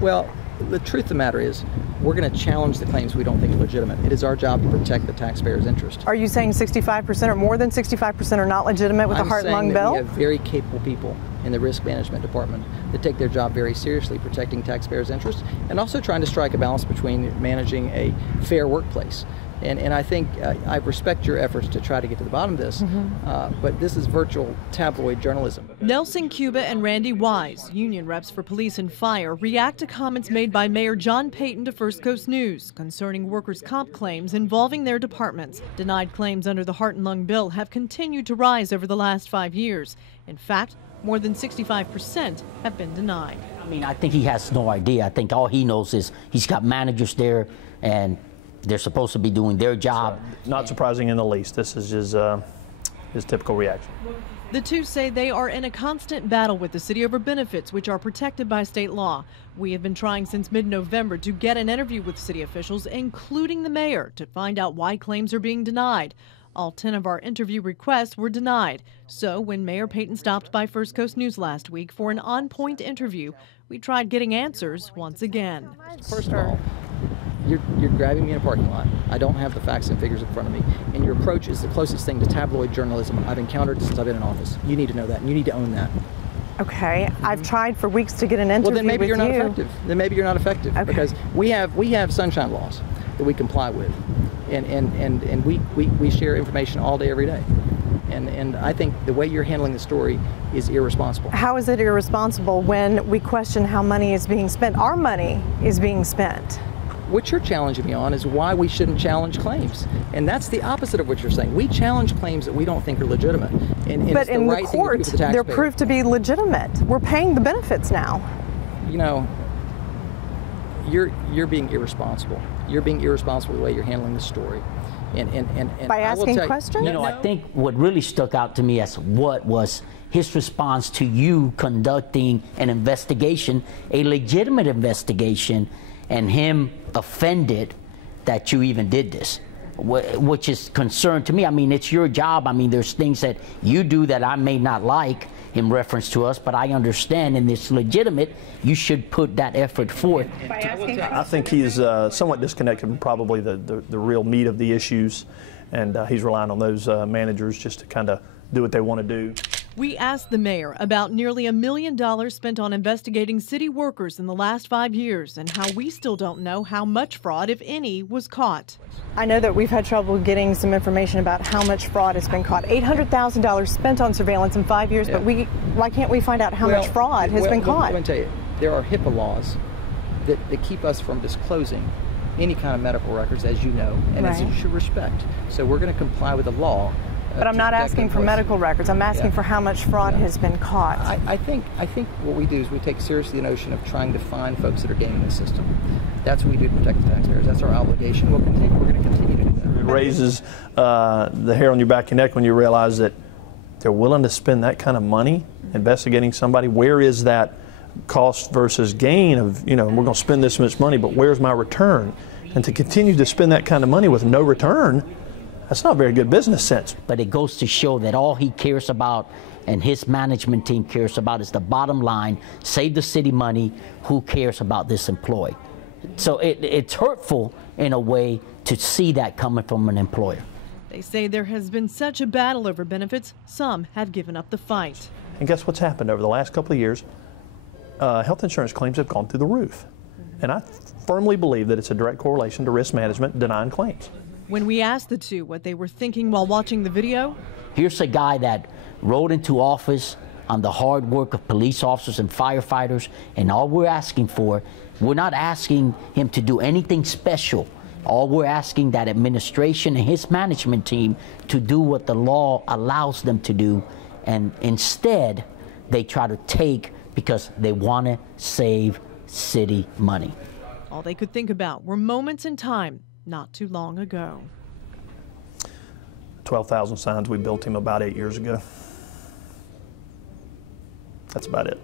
Well, the truth of the matter is, we're going to challenge the claims we don't think are legitimate. It is our job to protect the taxpayer's interest. Are you saying 65% or more than 65% are not legitimate with the heart and lung bill? We have very capable people in the risk management department that take their job very seriously, protecting taxpayers' interests, and also trying to strike a balance between managing a fair workplace. And I think I respect your efforts to try to get to the bottom of this, but this is virtual tabloid journalism. Nelson Cuba and Randy Wise, union reps for police and fire, react to comments made by Mayor John Payton to First Coast News concerning workers' comp claims involving their departments. Denied claims under the heart and lung bill have continued to rise over the last 5 years. In fact, more than 65% have been denied. I mean, I think he has no idea. I think all he knows is he's got managers there and they're supposed to be doing their job. Not surprising in the least. This is his typical reaction. The two say they are in a constant battle with the city over benefits, which are protected by state law. We have been trying since mid-November to get an interview with city officials, including the mayor, to find out why claims are being denied. All 10 of our interview requests were denied. So when Mayor Payton stopped by First Coast News last week for an on-point interview, we tried getting answers once again. First of all, you're grabbing me in a parking lot. I don't have the facts and figures in front of me. And your approach is the closest thing to tabloid journalism I've encountered since I've been in office. You need to know that, and you need to own that. Okay, I've tried for weeks to get an interview Well, then maybe you're not you. effective. Then maybe you're not effective, Okay. because we have sunshine laws that we comply with, and we share information all day, every day. And I think the way you're handling the story is irresponsible. How is it irresponsible when we question how money is being spent? Our money is being spent. What you're challenging me on is why we shouldn't challenge claims. And that's the opposite of what you're saying. We challenge claims that we don't think are legitimate. And but it's the in right the court, thing to do for the they're taxpayer. proved to be legitimate. We're paying the benefits now. You know, you're being irresponsible. You're being irresponsible the way you're handling the story. And by asking questions? You know, I think what really stuck out to me as what was his response to you conducting an investigation, a legitimate investigation, and him offended that you even did this, which is concern to me. I mean, it's your job. I mean, there's things that you do that I may not like in reference to us, but I understand, and it's legitimate. You should put that effort forth. I think he's somewhat disconnected from probably the real meat of the issues, and he's relying on those managers just to kind of do what they want to do. We asked the mayor about nearly $1 million spent on investigating city workers in the last 5 years and how we still don't know how much fraud, if any, was caught. I know that we've had trouble getting some information about how much fraud has been caught. $800,000 spent on surveillance in 5 years, but why can't we find out how much fraud has been caught? Let me tell you, there are HIPAA laws that keep us from disclosing any kind of medical records, as you know, and as you should respect. So we're going to comply with the law. But I'm not asking for medical records. I'm asking for how much fraud has been caught. I think what we do is we take seriously the notion of trying to find folks that are gaming the system. That's what we do to protect the taxpayers. That's our obligation. We're going to continue to do that. It raises the hair on your back of your neck when you realize that they're willing to spend that kind of money investigating somebody. Where is that cost versus gain of, you know, we're going to spend this much money, but where's my return? And to continue to spend that kind of money with no return, that's not very good business sense. But it goes to show that all he cares about and his management team cares about is the bottom line, save the city money, who cares about this employee? So it's hurtful in a way to see that coming from an employer. They say there has been such a battle over benefits, some have given up the fight. And guess what's happened over the last couple of years? Health insurance claims have gone through the roof. And I firmly believe that it's a direct correlation to risk management denying claims. When we asked the two what they were thinking while watching the video, here's a guy that rode into office on the hard work of police officers and firefighters, and all we're asking for, we're not asking him to do anything special. All we're asking that administration and his management team to do what the law allows them to do, and instead they try to take because they want to save city money. All they could think about were moments in time not too long ago. 12,000 signs we built him about 8 years ago. That's about it.